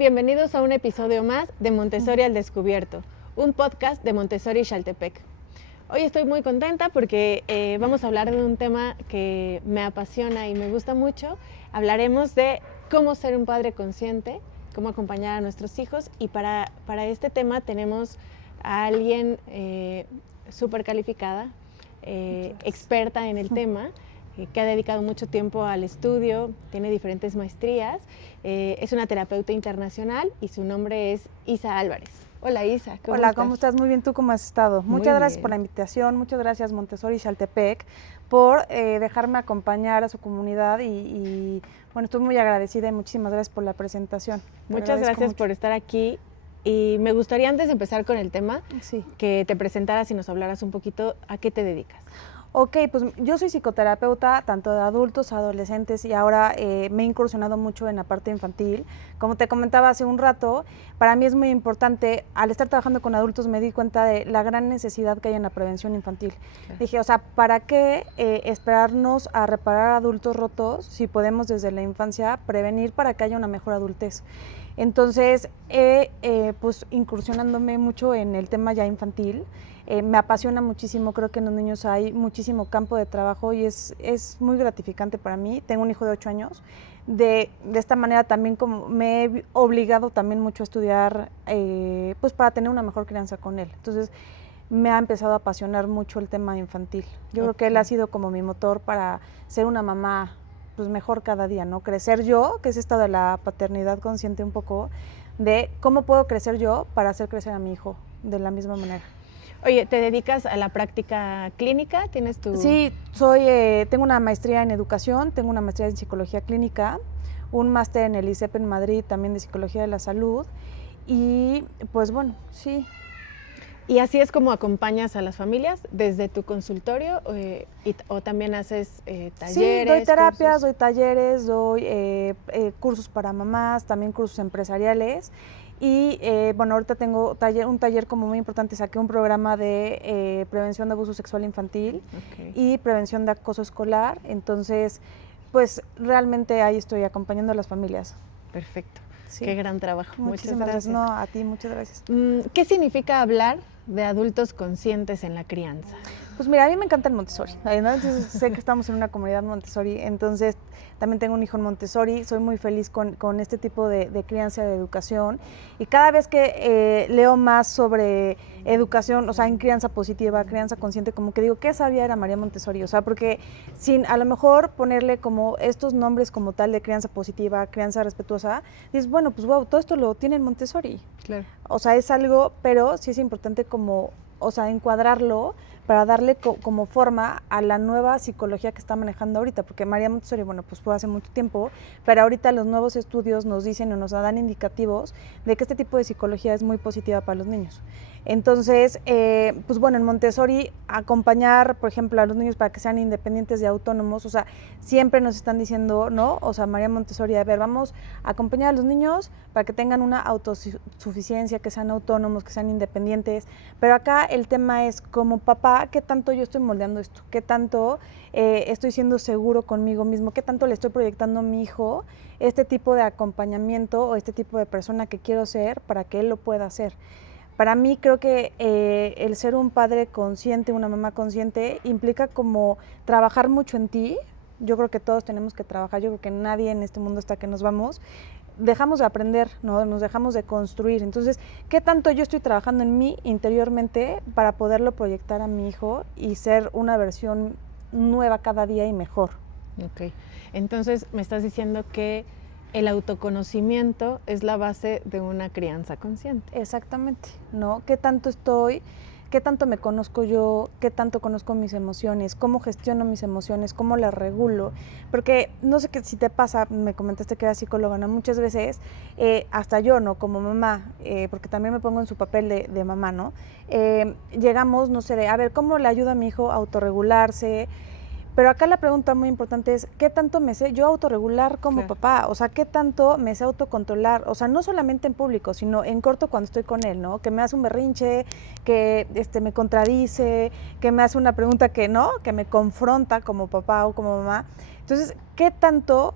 bienvenidos a un episodio más de Montessori al Descubierto, un podcast de Montessori Xaltepec. Hoy estoy muy contenta porque vamos a hablar de un tema que me apasiona y me gusta mucho. Hablaremos de cómo ser un padre consciente, cómo acompañar a nuestros hijos, y para este tema tenemos a alguien súper calificada, experta en el tema, que ha dedicado mucho tiempo al estudio, tiene diferentes maestrías, es una terapeuta internacional y su nombre es Isa Álvarez. Hola Isa, ¿cómo estás? Hola, ¿cómo estás? Muy bien, ¿tú cómo has estado? Muchas gracias por la invitación, muchas gracias Montessori Xaltepec por dejarme acompañar a su comunidad y bueno, estoy muy agradecida y muchísimas gracias por la presentación. Muchas gracias por estar aquí y me gustaría, antes de empezar con el tema, que te presentaras y nos hablaras un poquito a qué te dedicas. Ok, pues yo soy psicoterapeuta tanto de adultos, adolescentes y ahora me he incursionado mucho en la parte infantil. Como te comentaba hace un rato, para mí es muy importante, al estar trabajando con adultos me di cuenta de la gran necesidad que hay en la prevención infantil. Dije, o sea, ¿para qué esperarnos a reparar adultos rotos si podemos desde la infancia prevenir para que haya una mejor adultez? Entonces, pues incursionándome mucho en el tema ya infantil. Me apasiona muchísimo, creo que en los niños hay muchísimo campo de trabajo y es muy gratificante para mí. Tengo un hijo de 8 años. De esta manera también como me he obligado también mucho a estudiar, pues para tener una mejor crianza con él. Entonces, me ha empezado a apasionar mucho el tema infantil. Yo creo que él ha sido como mi motor para ser una mamá pues mejor cada día, ¿no? Crecer yo, que es esto de la paternidad consciente un poco, de cómo puedo crecer yo para hacer crecer a mi hijo de la misma manera. Oye, ¿te dedicas a la práctica clínica? ¿Tienes tu...? Sí, tengo una maestría en educación, tengo una maestría en psicología clínica, un máster en el ISEP en Madrid también de psicología de la salud y pues bueno, sí. ¿Y así es como acompañas a las familias desde tu consultorio o también haces talleres? Sí, doy terapias, doy talleres, doy cursos para mamás, también cursos empresariales. Y bueno, ahorita tengo un taller como muy importante, saqué un programa de prevención de abuso sexual infantil y prevención de acoso escolar, entonces pues realmente ahí estoy acompañando a las familias. Perfecto, sí. Qué gran trabajo. Muchísimas gracias. No, a ti, muchas gracias. ¿Qué significa hablar de adultos conscientes en la crianza? Pues mira, a mí me encanta el Montessori, ¿no? Entonces sé que estamos en una comunidad Montessori, entonces también tengo un hijo en Montessori, soy muy feliz con este tipo de crianza, de educación, y cada vez que leo más sobre educación, o sea, en crianza positiva, crianza consciente, como que digo, ¿qué sabía era María Montessori? O sea, porque sin a lo mejor ponerle como estos nombres como tal de crianza positiva, crianza respetuosa, dices, bueno, pues wow, todo esto lo tiene en Montessori. Claro. O sea, es algo, pero sí es importante como, o sea, encuadrarlo para darle como forma a la nueva psicología que está manejando ahorita, porque María Montessori, bueno, pues fue hace mucho tiempo, pero ahorita los nuevos estudios nos dicen o nos dan indicativos de que este tipo de psicología es muy positiva para los niños. Entonces, pues bueno, en Montessori acompañar, por ejemplo, a los niños para que sean independientes y autónomos, o sea, siempre nos están diciendo, ¿no? O sea, María Montessori, a ver, vamos a acompañar a los niños para que tengan una autosuficiencia, que sean autónomos, que sean independientes, pero acá el tema es, como papá, ¿qué tanto yo estoy moldeando esto? ¿Qué tanto estoy siendo seguro conmigo mismo? ¿Qué tanto le estoy proyectando a mi hijo este tipo de acompañamiento o este tipo de persona que quiero ser para que él lo pueda hacer? Para mí creo que el ser un padre consciente, una mamá consciente, implica como trabajar mucho en ti. Yo creo que todos tenemos que trabajar, yo creo que nadie en este mundo está que nos vamos. Dejamos de aprender, ¿no? Nos dejamos de construir. Entonces, ¿qué tanto yo estoy trabajando en mí interiormente para poderlo proyectar a mi hijo y ser una versión nueva cada día y mejor? Ok, entonces me estás diciendo que el autoconocimiento es la base de una crianza consciente. Exactamente, ¿no? ¿Qué tanto me conozco yo? ¿Qué tanto conozco mis emociones? ¿Cómo gestiono mis emociones? ¿Cómo las regulo? Porque no sé si te pasa, me comentaste que eras psicóloga, ¿no? Muchas veces, hasta yo, ¿no? Como mamá, porque también me pongo en su papel de mamá, ¿no? Llegamos, no sé, a ver, ¿cómo le ayuda a mi hijo a autorregularse? Pero acá la pregunta muy importante es, ¿qué tanto me sé yo autorregular como papá? O sea, ¿qué tanto me sé autocontrolar? O sea, no solamente en público, sino en corto cuando estoy con él, ¿no? Que me hace un berrinche, que me contradice, que me hace una pregunta que no, que me confronta como papá o como mamá. Entonces, ¿qué tanto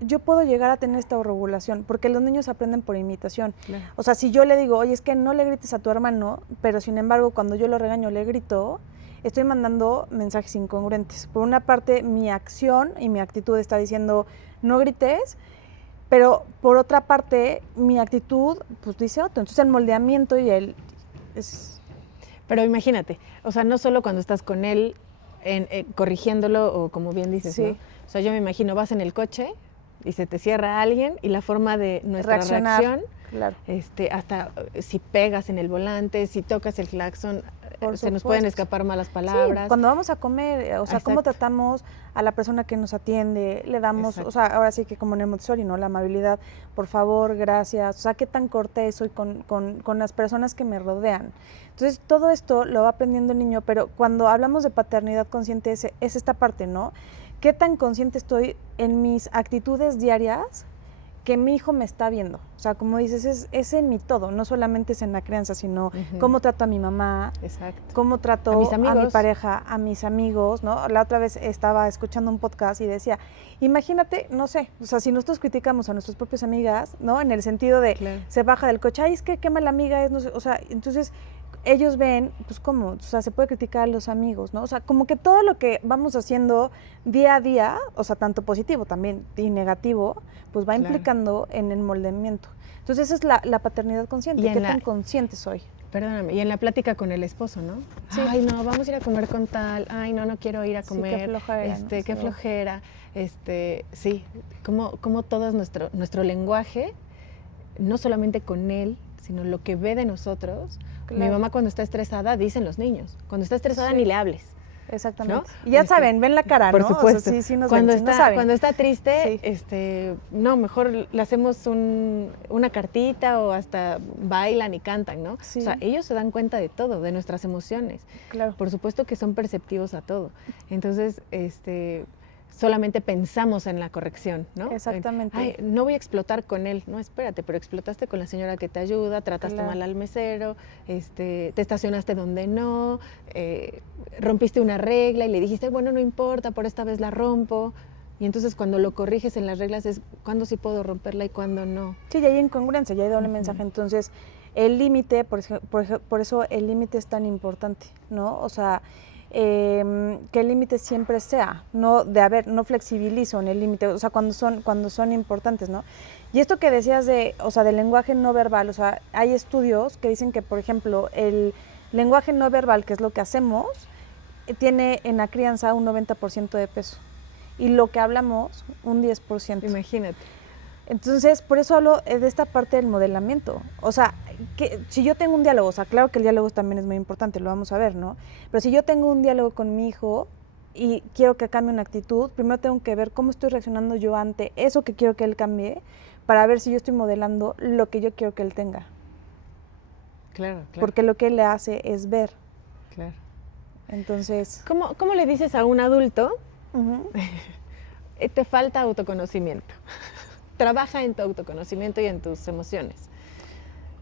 yo puedo llegar a tener esta autorregulación, porque los niños aprenden por imitación. Claro. O sea, si yo le digo, oye, es que no le grites a tu hermano, pero sin embargo, cuando yo lo regaño, le grito, estoy mandando mensajes incongruentes. Por una parte, mi acción y mi actitud está diciendo, no grites, pero por otra parte, mi actitud, pues dice otro. Entonces, el moldeamiento y el... Pero imagínate, o sea, no solo cuando estás con él corrigiéndolo o como bien dices, Sí. ¿no? O sea, yo me imagino, vas en el coche y se te cierra alguien y la forma de nuestra reacción, claro. hasta si pegas en el volante, si tocas el claxon, Por se nos supuesto. pueden escapar malas palabras. Sí, cuando vamos a comer, o sea, cómo Exacto. tratamos a la persona que nos atiende, le damos, Exacto. o sea, ahora sí que como en el Montessori, ¿no? La amabilidad, por favor, gracias, o sea, qué tan cortés soy con las personas que me rodean. Entonces, todo esto lo va aprendiendo el niño, pero cuando hablamos de paternidad consciente es esta parte, ¿no? ¿Qué tan consciente estoy en mis actitudes diarias que mi hijo me está viendo? O sea, como dices, es en mi todo, no solamente es en la crianza, sino cómo trato a mi mamá, Exacto. cómo trato A mis amigos. a mi pareja, a mis amigos, ¿no? La otra vez estaba escuchando un podcast y decía, imagínate, no sé, o sea, si nosotros criticamos a nuestras propias amigas, ¿no? En el sentido de, Claro. se baja del coche, ay, es que qué mala amiga es, no sé, o sea, entonces ellos ven, pues cómo, o sea, se puede criticar a los amigos, ¿no? O sea, como que todo lo que vamos haciendo día a día, o sea, tanto positivo también y negativo, pues va Claro. implicando en el moldeamiento. Entonces esa es la paternidad consciente, Y en qué la- tan consciente soy. Perdóname, y en la plática con el esposo, ¿no? Sí. Ay, no, vamos a ir a comer con tal. Ay, no quiero ir a Sí, comer. qué flojera, ¿no? Qué Sí. flojera. Sí, como todo es nuestro lenguaje, no solamente con él, sino lo que ve de nosotros. Claro. Mi mamá cuando está estresada, dicen los niños, cuando está estresada Sí. ni le hables. Exactamente. ¿No? Y ya saben, ven la cara, Por ¿no? supuesto. O sea, sí nos cuando ven, sí no está, saben. cuando está triste, Sí. no, mejor le hacemos una cartita o hasta bailan y cantan, ¿no? Sí. O sea, ellos se dan cuenta de todo, de nuestras emociones. Claro. Por supuesto que son perceptivos a todo. Entonces, solamente pensamos en la corrección, ¿no? Exactamente. Ay, no voy a explotar con él. No, espérate, pero explotaste con la señora que te ayuda, trataste Claro. mal al mesero, te estacionaste donde no, rompiste una regla y le dijiste, bueno, no importa, por esta vez la rompo. Y entonces cuando lo corriges en las reglas es cuándo sí puedo romperla y cuándo no. Sí, ya hay incongruencia, ya hay doble mensaje. Entonces, el límite, por eso el límite es tan importante, ¿no? O sea, que el límite siempre sea, no flexibilizo en el límite, o sea, cuando son importantes, ¿no? Y esto que decías del lenguaje no verbal, o sea, hay estudios que dicen que, por ejemplo, el lenguaje no verbal, que es lo que hacemos, tiene en la crianza un 90% de peso y lo que hablamos un 10%. Imagínate. Entonces, por eso hablo de esta parte del modelamiento. O sea, que si yo tengo un diálogo, o sea, claro que el diálogo también es muy importante, lo vamos a ver, ¿no? Pero si yo tengo un diálogo con mi hijo y quiero que cambie una actitud, primero tengo que ver cómo estoy reaccionando yo ante eso que quiero que él cambie, para ver si yo estoy modelando lo que yo quiero que él tenga. Claro. Porque lo que él le hace es ver. Claro. Entonces... ¿Cómo le dices a un adulto, Uh-huh. te falta autoconocimiento? Trabaja en tu autoconocimiento y en tus emociones.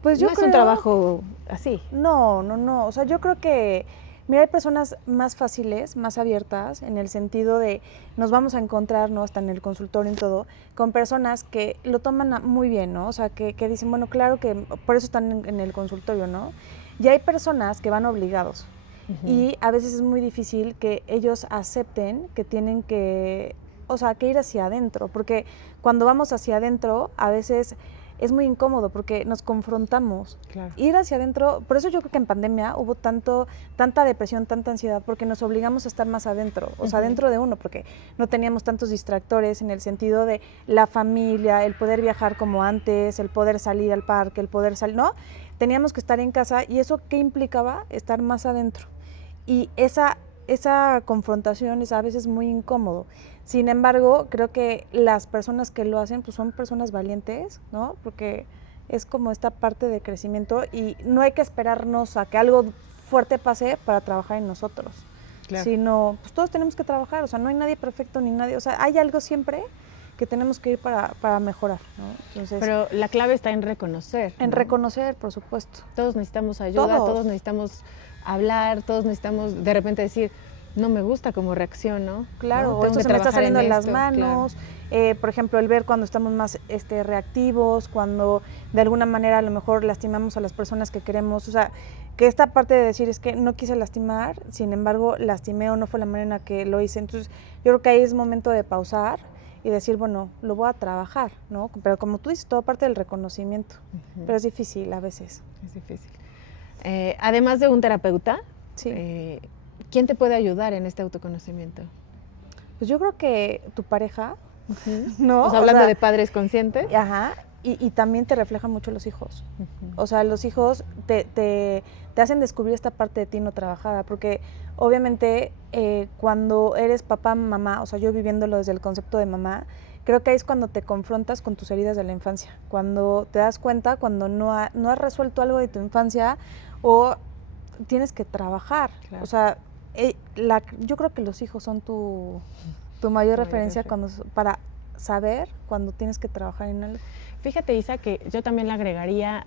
Pues yo no creo... es un trabajo así. No. O sea, yo creo que, mira, hay personas más fáciles, más abiertas, en el sentido de nos vamos a encontrar, ¿no? Hasta en el consultorio y todo, con personas que lo toman muy bien, ¿no? O sea, que dicen, bueno, claro que por eso están en el consultorio, ¿no? Y hay personas que van obligados. Uh-huh. Y a veces es muy difícil que ellos acepten que tienen que, o sea, que ir hacia adentro, porque cuando vamos hacia adentro, a veces es muy incómodo porque nos confrontamos. Claro. Ir hacia adentro, por eso yo creo que en pandemia hubo tanta depresión, tanta ansiedad, porque nos obligamos a estar más adentro, o sea, dentro de uno, porque no teníamos tantos distractores en el sentido de la familia, el poder viajar como antes, el poder salir al parque, el poder salir, ¿no? Teníamos que estar en casa y eso ¿qué implicaba? Estar más adentro. Y esa confrontación es a veces muy incómodo. Sin embargo, creo que las personas que lo hacen pues son personas valientes, ¿no? Porque es como esta parte de crecimiento y no hay que esperarnos a que algo fuerte pase para trabajar en nosotros. Claro. Sino, pues todos tenemos que trabajar, o sea, no hay nadie perfecto ni nadie, o sea, hay algo siempre que tenemos que ir para mejorar, ¿no? Entonces, pero la clave está en reconocer. En reconocer, por supuesto. Todos necesitamos ayuda, todos necesitamos hablar, todos necesitamos de repente decir, no me gusta cómo reacciono. Claro, ¿no? esto se me está saliendo de las manos, claro. Por ejemplo, el ver cuando estamos más reactivos, cuando de alguna manera a lo mejor lastimamos a las personas que queremos, o sea, que esta parte de decir es que no quise lastimar, sin embargo lastimé o no fue la manera en la que lo hice. Entonces yo creo que ahí es momento de pausar y decir, bueno, lo voy a trabajar, ¿no? Pero como tú dices, todo parte del reconocimiento, pero es difícil a veces. Es difícil. Además de un terapeuta, Sí. ¿Quién te puede ayudar en este autoconocimiento? Pues yo creo que tu pareja, ¿no? O sea, hablando de padres conscientes. Ajá, y también te reflejan mucho los hijos. O sea, los hijos te hacen descubrir esta parte de ti no trabajada, porque obviamente cuando eres papá, mamá, o sea, yo viviéndolo desde el concepto de mamá, creo que ahí es cuando te confrontas con tus heridas de la infancia, cuando te das cuenta, cuando no has resuelto algo de tu infancia o tienes que trabajar. Claro. O sea, yo creo que los hijos son tu mayor referencia para saber cuando tienes que trabajar en algo. Fíjate, Isa, que yo también le agregaría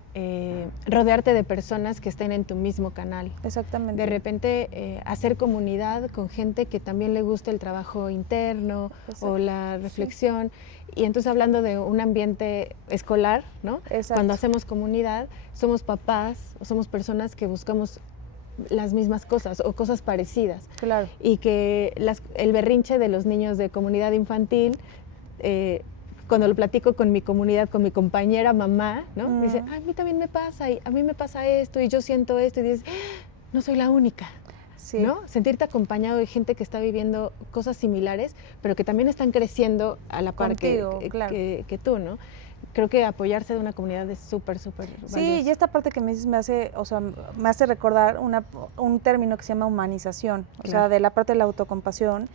rodearte de personas que estén en tu mismo canal. Exactamente. De repente hacer comunidad con gente que también le guste el trabajo interno. Exacto. O la reflexión. Sí. Y entonces hablando de un ambiente escolar, ¿no? Exacto. Cuando hacemos comunidad, somos papás o somos personas que buscamos las mismas cosas o cosas parecidas. Claro. Y que el berrinche de los niños de comunidad infantil, cuando lo platico con mi comunidad, con mi compañera mamá, ¿no? Dice, a mí también me pasa, y a mí me pasa esto, y yo siento esto, y dices, no soy la única. Sí. ¿No? Sentirte acompañado de gente que está viviendo cosas similares, pero que también están creciendo a la par que tú, ¿no? Creo que apoyarse de una comunidad es súper, súper valioso. Sí, y esta parte que me dices me hace recordar un término que se llama humanización, o sea, de la parte de la autocompasión,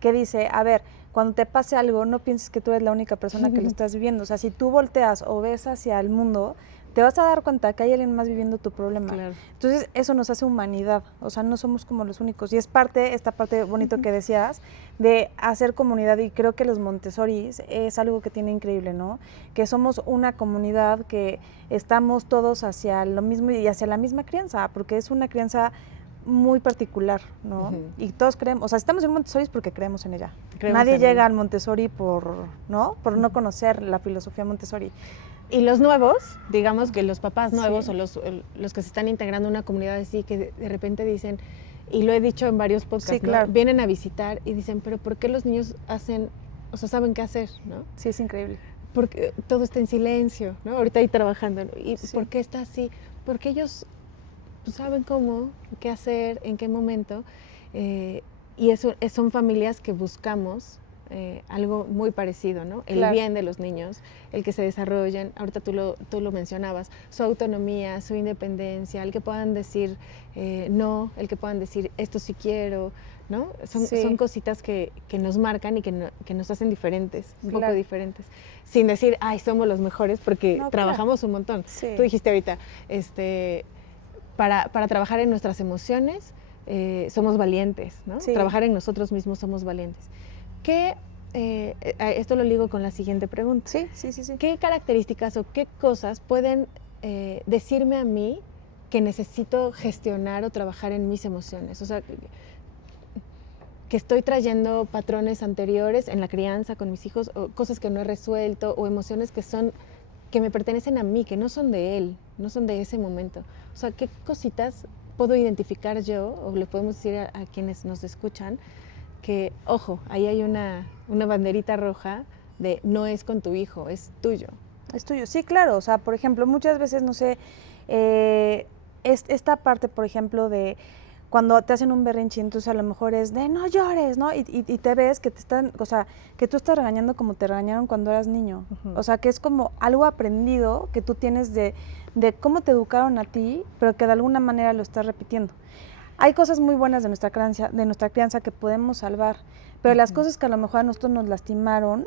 que dice, a ver, cuando te pase algo, no pienses que tú eres la única persona que lo estás viviendo. O sea, si tú volteas o ves hacia el mundo, te vas a dar cuenta que hay alguien más viviendo tu problema. Claro. Entonces, eso nos hace humanidad. O sea, no somos como los únicos. Y es esta parte bonito que decías, de hacer comunidad. Y creo que los Montessoris es algo que tiene increíble, ¿no? Que somos una comunidad que estamos todos hacia lo mismo y hacia la misma crianza, porque es una crianza muy particular, ¿no? Y todos creemos, o sea, estamos en Montessori es porque creemos en ella. Nadie llega al Montessori por no conocer la filosofía Montessori. Y los nuevos, digamos que los papás nuevos o los que se están integrando a una comunidad así, que de repente dicen, y lo he dicho en varios podcasts, ¿no? Claro. Vienen a visitar y dicen, pero ¿por qué los niños saben qué hacer, ¿no? Sí, es increíble. Porque todo está en silencio, ¿no? Ahorita ahí trabajando, ¿no? ¿Y por qué está así? Porque ellos saben cómo, qué hacer, en qué momento, y son familias que buscamos algo muy parecido, ¿no? El bien de los niños, el que se desarrollen, ahorita tú lo mencionabas, su autonomía, su independencia, el que puedan decir no, el que puedan decir esto sí quiero, ¿no? Son cositas que nos marcan y que nos hacen diferentes, un poco diferentes, sin decir, ay, somos los mejores, porque trabajamos un montón. Sí. Tú dijiste ahorita, para trabajar en nuestras emociones somos valientes, ¿no? Sí. Trabajar en nosotros mismos somos valientes. Esto lo ligo con la siguiente pregunta. Sí. ¿Qué características o qué cosas pueden decirme a mí que necesito gestionar o trabajar en mis emociones? O sea, que estoy trayendo patrones anteriores en la crianza con mis hijos, o cosas que no he resuelto, o emociones que me pertenecen a mí, que no son de él, no son de ese momento. O sea, ¿qué cositas puedo identificar yo, o le podemos decir a quienes nos escuchan, que, ojo, ahí hay una banderita roja de no es con tu hijo, es tuyo? Es tuyo, sí, claro. O sea, por ejemplo, muchas veces, no sé, esta parte, por ejemplo, de cuando te hacen un berrinche, entonces a lo mejor es de no llores, ¿no? Y te ves que que tú estás regañando como te regañaron cuando eras niño. O sea, que es como algo aprendido que tú tienes de cómo te educaron a ti, pero que de alguna manera lo estás repitiendo. Hay cosas muy buenas de nuestra crianza que podemos salvar, pero las cosas que a lo mejor a nosotros nos lastimaron,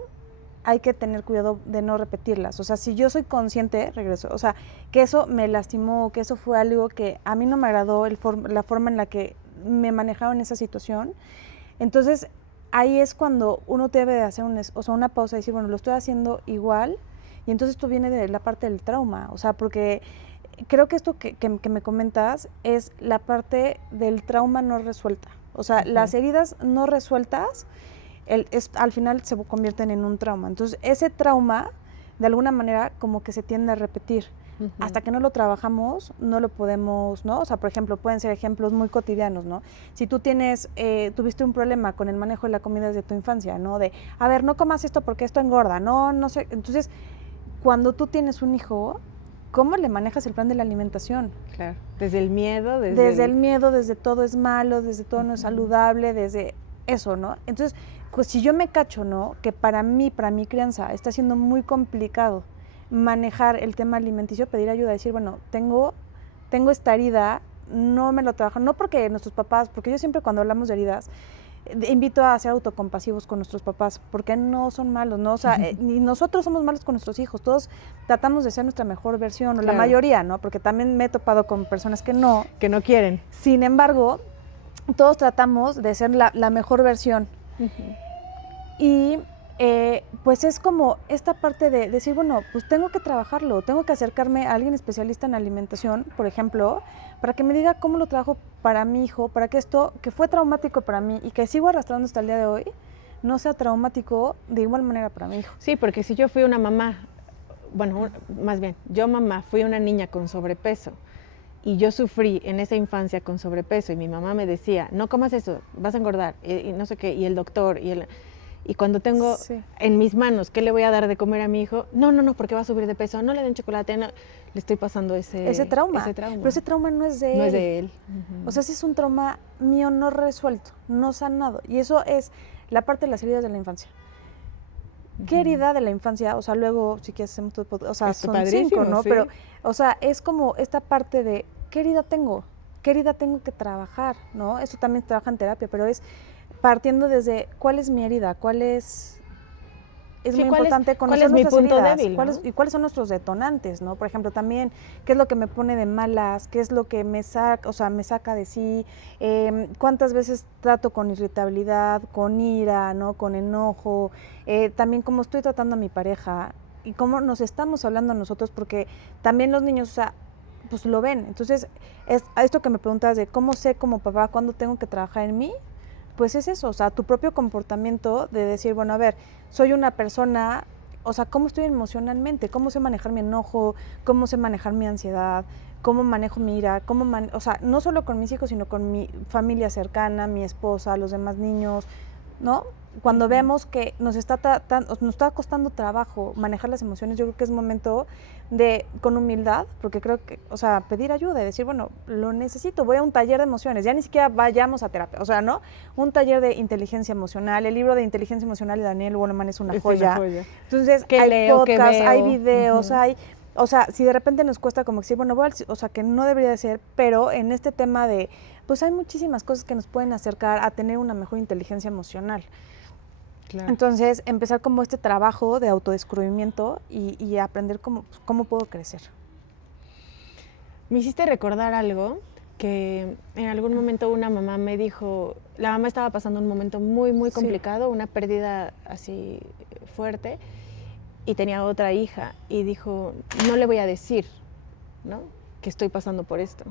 hay que tener cuidado de no repetirlas. O sea, si yo soy consciente, regreso, o sea, que eso me lastimó, que eso fue algo que a mí no me agradó, la forma en la que me manejaron esa situación, entonces ahí es cuando uno debe de hacer una pausa y decir, bueno, lo estoy haciendo igual, y entonces esto viene de la parte del trauma, o sea, porque creo que esto que me comentas es la parte del trauma no resuelta. O sea, las heridas no resueltas al final se convierten en un trauma. Entonces, ese trauma, de alguna manera, como que se tiende a repetir. Hasta que no lo trabajamos, no lo podemos, ¿no? O sea, por ejemplo, pueden ser ejemplos muy cotidianos, ¿no? Si tú tuviste un problema con el manejo de la comida desde tu infancia, ¿no? De, a ver, no comas esto porque esto engorda, no sé. Entonces, cuando tú tienes un hijo, ¿cómo le manejas el plan de la alimentación? Claro, desde el miedo. Desde el miedo, desde todo es malo, desde todo no es saludable, desde eso, ¿no? Entonces, pues si yo me cacho, ¿no? Que para mi crianza está siendo muy complicado manejar el tema alimenticio, pedir ayuda, decir, bueno, tengo esta herida, no me lo trabajo, no porque nuestros papás, porque yo siempre cuando hablamos de heridas, invito a ser autocompasivos con nuestros papás, porque no son malos, ¿no? O sea, ni nosotros somos malos con nuestros hijos, todos tratamos de ser nuestra mejor versión, o la mayoría, ¿no? Porque también me he topado con personas que no quieren. Sin embargo, todos tratamos de ser la mejor versión. Y pues es como esta parte de decir, bueno, pues tengo que trabajarlo, tengo que acercarme a alguien especialista en alimentación, por ejemplo, para que me diga cómo lo trabajo para mi hijo, para que esto, que fue traumático para mí y que sigo arrastrando hasta el día de hoy, no sea traumático de igual manera para mi hijo. Sí, porque si yo fui una mamá, bueno, más bien, yo mamá fui una niña con sobrepeso y yo sufrí en esa infancia con sobrepeso y mi mamá me decía, no comas eso, vas a engordar, y no sé qué, y el doctor, y cuando tengo en mis manos qué le voy a dar de comer a mi hijo, no, porque va a subir de peso, no le den chocolate, no, le estoy pasando ese trauma. Pero ese trauma no es de él. No es de él. O sea, ese es un trauma mío no resuelto, no sanado. Y eso es la parte de las heridas de la infancia. ¿Qué herida de la infancia? O sea, luego, si quieres, o sea, son 5, ¿no? Sí. Pero, o sea, es como esta parte de, ¿qué herida tengo? ¿Qué herida tengo que trabajar? ¿No? Eso también se trabaja en terapia, pero es partiendo desde, ¿cuál es mi herida? ¿Cuál es muy importante conocer ¿cuál es mi punto heridas, débil? ¿No? ¿Y cuáles son nuestros detonantes? ¿No? Por ejemplo, también, ¿qué es lo que me pone de malas? ¿Qué es lo que me saca de sí? ¿Cuántas veces trato con irritabilidad, con ira, ¿no? Con enojo? También cómo estoy tratando a mi pareja y cómo nos estamos hablando a nosotros, porque también los niños, o sea, pues lo ven. Entonces, a esto que me preguntas de cómo sé como papá cuándo tengo que trabajar en mí, pues es eso, o sea, tu propio comportamiento de decir, bueno, a ver, soy una persona, o sea, ¿cómo estoy emocionalmente? ¿Cómo sé manejar mi enojo? ¿Cómo sé manejar mi ansiedad? ¿Cómo manejo mi ira? O sea, no solo con mis hijos, sino con mi familia cercana, mi esposa, los demás niños, ¿no? Cuando vemos que nos está costando trabajo manejar las emociones, yo creo que es momento de, con humildad, porque creo que, o sea, pedir ayuda y decir, bueno, lo necesito, voy a un taller de emociones, ya ni siquiera vayamos a terapia, o sea, ¿no? Un taller de inteligencia emocional, el libro de inteligencia emocional de Daniel Goleman es una joya. Entonces, hay podcasts, hay videos, o sea, si de repente nos cuesta como decir, bueno, o sea, que no debería de ser, pero en este tema de, pues hay muchísimas cosas que nos pueden acercar a tener una mejor inteligencia emocional. Claro. Entonces, empezar como este trabajo de autodescubrimiento y aprender cómo puedo crecer. Me hiciste recordar algo que en algún momento una mamá me dijo, la mamá estaba pasando un momento muy, muy complicado, una pérdida así fuerte, y tenía otra hija, y dijo, no le voy a decir, ¿no?, que estoy pasando por esto.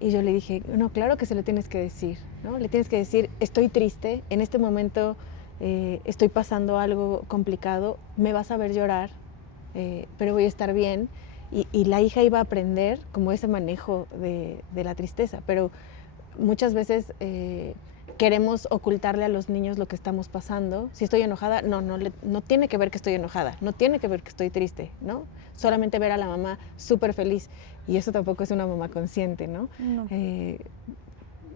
Y yo le dije, no, claro que se lo tienes que decir, ¿no? Le tienes que decir, estoy triste, en este momento estoy pasando algo complicado, me vas a ver llorar, pero voy a estar bien. Y la hija iba a aprender como ese manejo de la tristeza, pero muchas veces queremos ocultarle a los niños lo que estamos pasando. Si estoy enojada, no tiene que ver que estoy enojada, no tiene que ver que estoy triste, ¿no? Solamente ver a la mamá súper feliz, y eso tampoco es una mamá consciente, ¿no? No.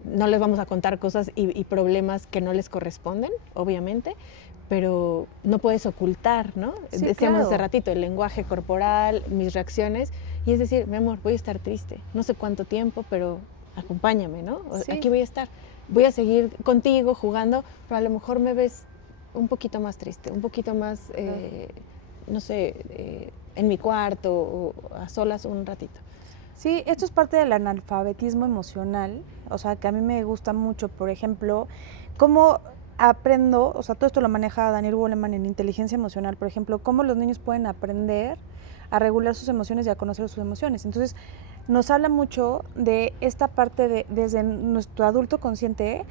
No les vamos a contar cosas y problemas que no les corresponden, obviamente, pero no puedes ocultar, ¿no? Sí, decíamos hace ratito, el lenguaje corporal, mis reacciones, y es decir, mi amor, voy a estar triste, no sé cuánto tiempo, pero acompáñame, ¿no? Sí. Aquí voy a estar, voy a seguir contigo jugando, pero a lo mejor me ves un poquito más triste, un poquito más, no sé, en mi cuarto o a solas un ratito. Sí, esto es parte del analfabetismo emocional, o sea, que a mí me gusta mucho, por ejemplo, cómo aprendo, o sea, todo esto lo maneja Daniel Goleman en inteligencia emocional, por ejemplo, cómo los niños pueden aprender a regular sus emociones y a conocer sus emociones. Entonces, nos habla mucho de esta parte de, desde nuestro adulto consciente,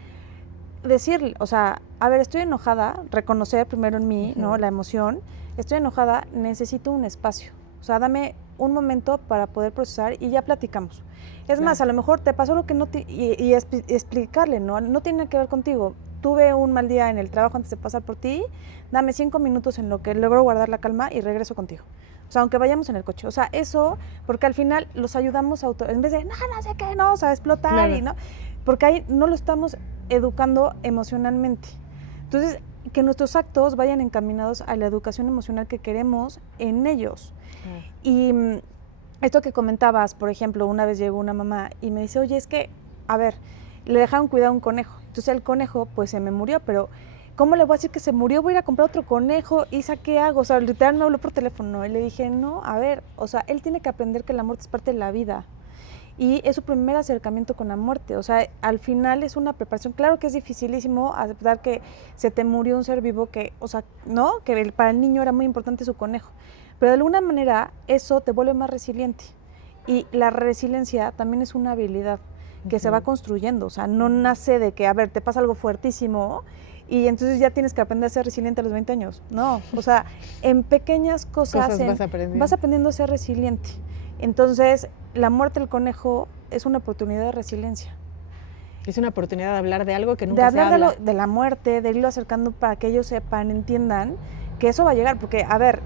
decirle, o sea, a ver, estoy enojada, reconocer primero en mí, ¿no? La emoción, estoy enojada, necesito un espacio. O sea, dame un momento para poder procesar y ya platicamos. Es más, a lo mejor te pasó lo que no te... Y explicarle, ¿no? No tiene que ver contigo. Tuve un mal día en el trabajo antes de pasar por ti, dame 5 minutos en lo que logro guardar la calma y regreso contigo. O sea, aunque vayamos en el coche. O sea, eso, porque al final los ayudamos a en vez de, no sé qué, no, o sea, explotar y no... Porque ahí no lo estamos educando emocionalmente. Entonces, que nuestros actos vayan encaminados a la educación emocional que queremos en ellos. Y esto que comentabas, por ejemplo, una vez llegó una mamá y me dice, oye, es que, a ver, le dejaron cuidar a un conejo. Entonces el conejo, pues se me murió, pero ¿cómo le voy a decir que se murió? Voy a ir a comprar otro conejo, Isa, ¿qué hago? O sea, literal me habló por teléfono y le dije, no, a ver, o sea, él tiene que aprender que la muerte es parte de la vida. Y es su primer acercamiento con la muerte. O sea, al final es una preparación. Claro que es dificilísimo aceptar que se te murió un ser vivo que, o sea, ¿no? Que para el niño era muy importante su conejo. Pero de alguna manera eso te vuelve más resiliente. Y la resiliencia también es una habilidad que se va construyendo. O sea, no nace de que, a ver, te pasa algo fuertísimo y entonces ya tienes que aprender a ser resiliente a los 20 años. No, o sea, en pequeñas cosas vas aprendiendo a ser resiliente. Entonces, la muerte del conejo es una oportunidad de resiliencia. Es una oportunidad de hablar de algo que nunca se habla. De hablar de la muerte, de irlo acercando para que ellos sepan, entiendan que eso va a llegar. Porque, a ver,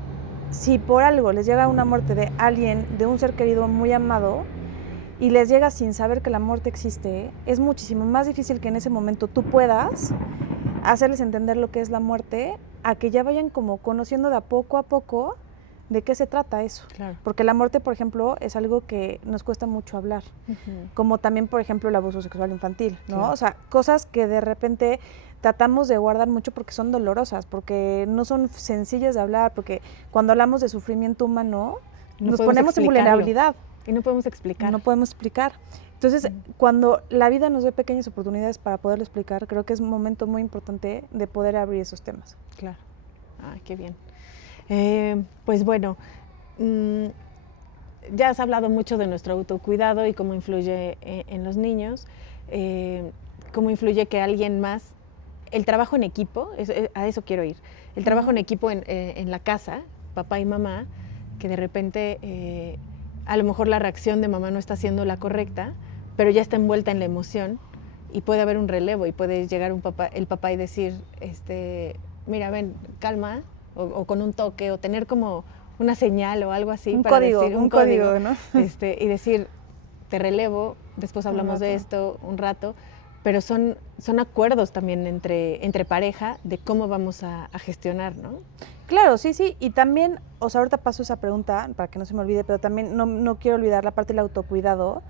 si por algo les llega una muerte de alguien, de un ser querido muy amado, y les llega sin saber que la muerte existe, es muchísimo más difícil que en ese momento tú puedas hacerles entender lo que es la muerte, a que ya vayan como conociendo de a poco de qué se trata eso. Claro. Porque la muerte, por ejemplo, es algo que nos cuesta mucho hablar. Como también, por ejemplo, el abuso sexual infantil, ¿no? Claro. O sea, cosas que de repente tratamos de guardar mucho porque son dolorosas, porque no son sencillas de hablar, porque cuando hablamos de sufrimiento humano, nos ponemos en vulnerabilidad. Y no podemos explicar. No podemos explicar. Entonces, cuando la vida nos dé pequeñas oportunidades para poderlo explicar, creo que es un momento muy importante de poder abrir esos temas. Claro. Ay, qué bien. Pues bueno, ya has hablado mucho de nuestro autocuidado y cómo influye en los niños, cómo influye que alguien más, el trabajo en equipo, a eso quiero ir, el trabajo en equipo en la casa, papá y mamá, que de repente a lo mejor la reacción de mamá no está siendo la correcta, pero ya está envuelta en la emoción y puede haber un relevo y puede llegar el papá y decir, mira, ven, calma, o con un toque, o tener como una señal o algo así. Un para código, decir, un código, ¿no? Y decir, te relevo, después hablamos de esto un rato, pero son acuerdos también entre pareja de cómo vamos a gestionar, ¿no? Claro, sí, y también, o sea, ahorita paso esa pregunta para que no se me olvide, pero también no quiero olvidar la parte del autocuidado,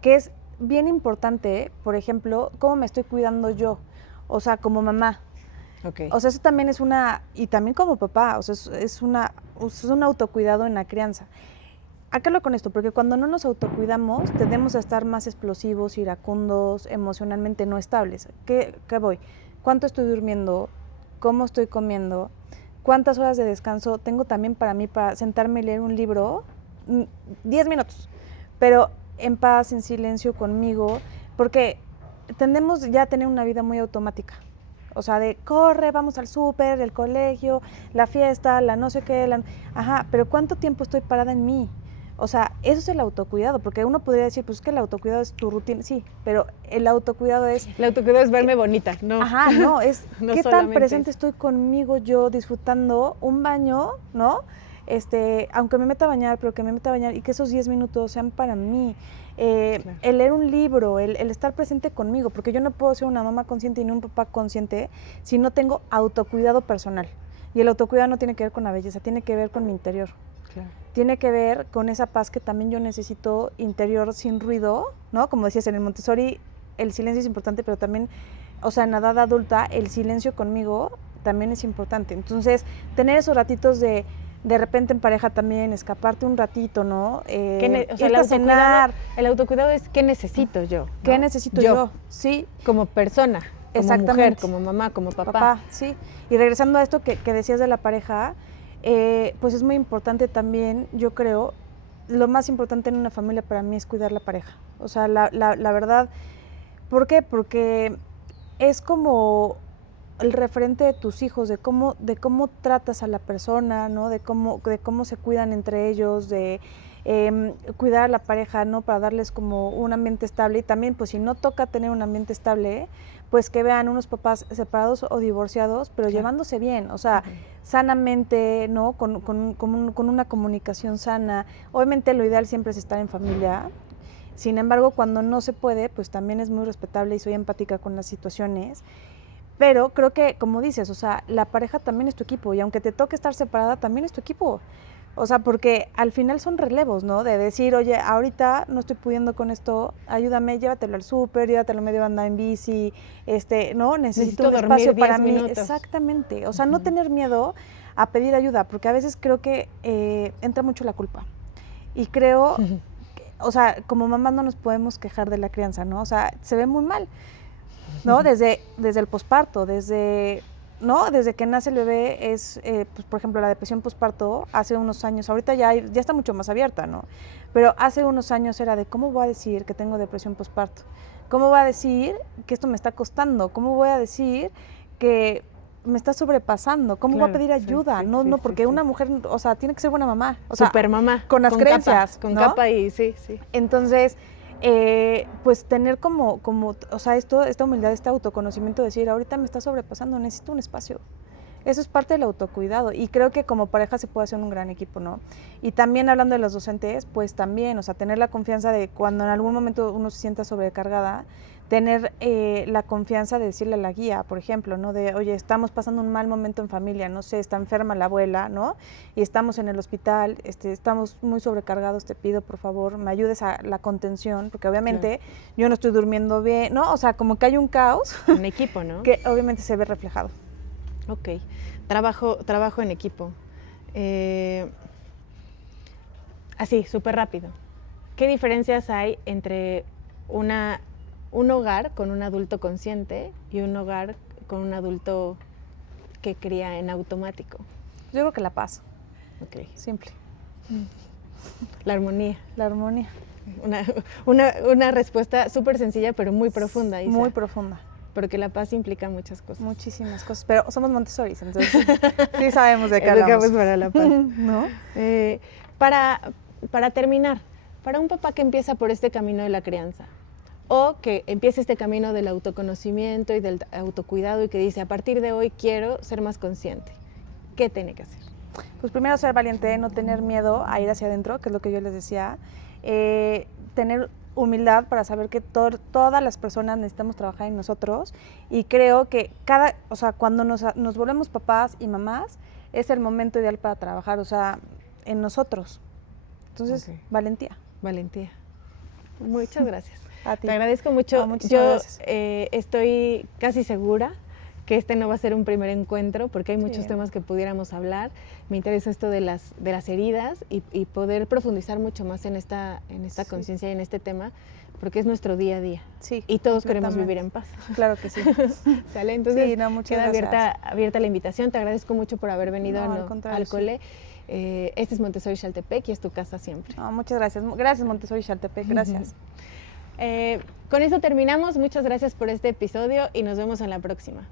que es bien importante, por ejemplo, cómo me estoy cuidando yo, o sea, como mamá. Okay. O sea, eso también es y también como papá, o sea, es un autocuidado en la crianza. ¿A qué hablo con esto? Porque cuando no nos autocuidamos, tendemos a estar más explosivos, iracundos, emocionalmente no estables. ¿Qué voy? ¿Cuánto estoy durmiendo? ¿Cómo estoy comiendo? ¿Cuántas horas de descanso tengo también para mí, para sentarme y leer un libro? 10 minutos, pero en paz, en silencio conmigo, porque tendemos ya a tener una vida muy automática. O sea, de corre, vamos al súper, el colegio, la fiesta, la no sé qué, pero ¿cuánto tiempo estoy parada en mí? O sea, eso es el autocuidado, porque uno podría decir, pues que el autocuidado es tu rutina, sí, pero el autocuidado es... El autocuidado es verme bonita, ¿no? Ajá, no, es no qué tan presente estoy conmigo yo disfrutando un baño, ¿no? Aunque me meta a bañar, pero que me meta a bañar y que esos 10 minutos sean para mí. Claro. El leer un libro, el estar presente conmigo, porque yo no puedo ser una mamá consciente y ni un papá consciente si no tengo autocuidado personal. Y el autocuidado no tiene que ver con la belleza, tiene que ver con mi interior. Claro. Tiene que ver con esa paz que también yo necesito interior sin ruido, ¿no? Como decías, en el Montessori el silencio es importante, pero también, o sea, en la edad adulta el silencio conmigo también es importante. Entonces, tener esos ratitos de repente en pareja también, escaparte un ratito, ¿no? O sea, el autocuidado es ¿qué necesito yo? ¿No? ¿Qué necesito yo? Sí. Como persona, como mujer, como mamá, como papá. Sí. Y regresando a esto que decías de la pareja, pues es muy importante también, yo creo, lo más importante en una familia para mí es cuidar la pareja. O sea, la verdad, ¿por qué? Porque es como el referente de tus hijos, de cómo tratas a la persona, ¿no? De cómo se cuidan entre ellos, de cuidar a la pareja, ¿no? Para darles como un ambiente estable. Y también, pues si no toca tener un ambiente estable, pues que vean unos papás separados o divorciados, pero llevándose bien, o sea, sanamente, ¿no? Con una comunicación sana. Obviamente lo ideal siempre es estar en familia. Sin embargo, cuando no se puede, pues también es muy respetable y soy empática con las situaciones. Pero creo que, como dices, o sea, la pareja también es tu equipo y aunque te toque estar separada, también es tu equipo. O sea, porque al final son relevos, ¿no? De decir, oye, ahorita no estoy pudiendo con esto, ayúdame, llévatelo al súper, llévatelo medio andar en bici, ¿no? Necesito un espacio para mí. Minutos. Exactamente. O sea, no tener miedo a pedir ayuda, porque a veces creo que entra mucho la culpa. Y creo, o sea, como mamás no nos podemos quejar de la crianza, ¿no? O sea, se ve muy mal, ¿no? Desde el posparto, ¿no? Desde que nace el bebé es, pues, por ejemplo, la depresión posparto hace unos años, ahorita ya está mucho más abierta, ¿no? Pero hace unos años era de, ¿cómo voy a decir que tengo depresión posparto? ¿Cómo voy a decir que esto me está costando? ¿Cómo voy a decir que me está sobrepasando? ¿Cómo voy a pedir ayuda? Porque una mujer, o sea, tiene que ser buena mamá. O sea, supermamá. Con las creencias, con ¿no? capa y sí. Entonces, pues tener como, o sea, esta humildad, este autoconocimiento, decir, ahorita me está sobrepasando, necesito un espacio. Eso es parte del autocuidado y creo que como pareja se puede hacer un gran equipo, ¿no? Y también hablando de los docentes, pues también, o sea, tener la confianza de cuando en algún momento uno se sienta sobrecargada, tener la confianza de decirle a la guía, por ejemplo, ¿no? De, oye, estamos pasando un mal momento en familia, no sé, está enferma la abuela, ¿no? Y estamos en el hospital, estamos muy sobrecargados, te pido, por favor, me ayudes a la contención, porque obviamente yo no estoy durmiendo bien, ¿no? O sea, como que hay un caos. En equipo, ¿no? Que obviamente se ve reflejado. Ok, trabajo en equipo. Así, súper rápido. ¿Qué diferencias hay entre un hogar con un adulto consciente y un hogar con un adulto que cría en automático? Yo creo que la paz. Ok. Simple. La armonía. La armonía. Una respuesta súper sencilla, pero muy profunda, Isa. Muy profunda. Porque la paz implica muchas cosas. Muchísimas cosas, pero somos Montessoris, entonces sí sabemos de qué hablamos. Para la paz. ¿No? Para terminar, para un papá que empieza por este camino de la crianza, o que empieza este camino del autoconocimiento y del autocuidado y que dice, a partir de hoy quiero ser más consciente, ¿qué tiene que hacer? Pues primero ser valiente, no tener miedo a ir hacia adentro, que es lo que yo les decía, tener humildad para saber que todas las personas necesitamos trabajar en nosotros y creo que o sea, cuando nos volvemos papás y mamás es el momento ideal para trabajar, o sea, en nosotros. Entonces, valentía. Valentía. Muchas gracias. A ti. Te agradezco mucho. Yo estoy casi segura que este no va a ser un primer encuentro porque hay muchos temas que pudiéramos hablar. Me interesa esto de las heridas y poder profundizar mucho más en esta conciencia y en este tema porque es nuestro día a día. Sí, y todos queremos vivir en paz. Claro que sí. ¿Sale? Entonces, sí, queda abierta la invitación. Te agradezco mucho por haber venido al cole. Este es Montessori Xaltepec y es tu casa siempre. Muchas gracias. Gracias, Montessori Xaltepec. Gracias. Con eso terminamos. Muchas gracias por este episodio y nos vemos en la próxima.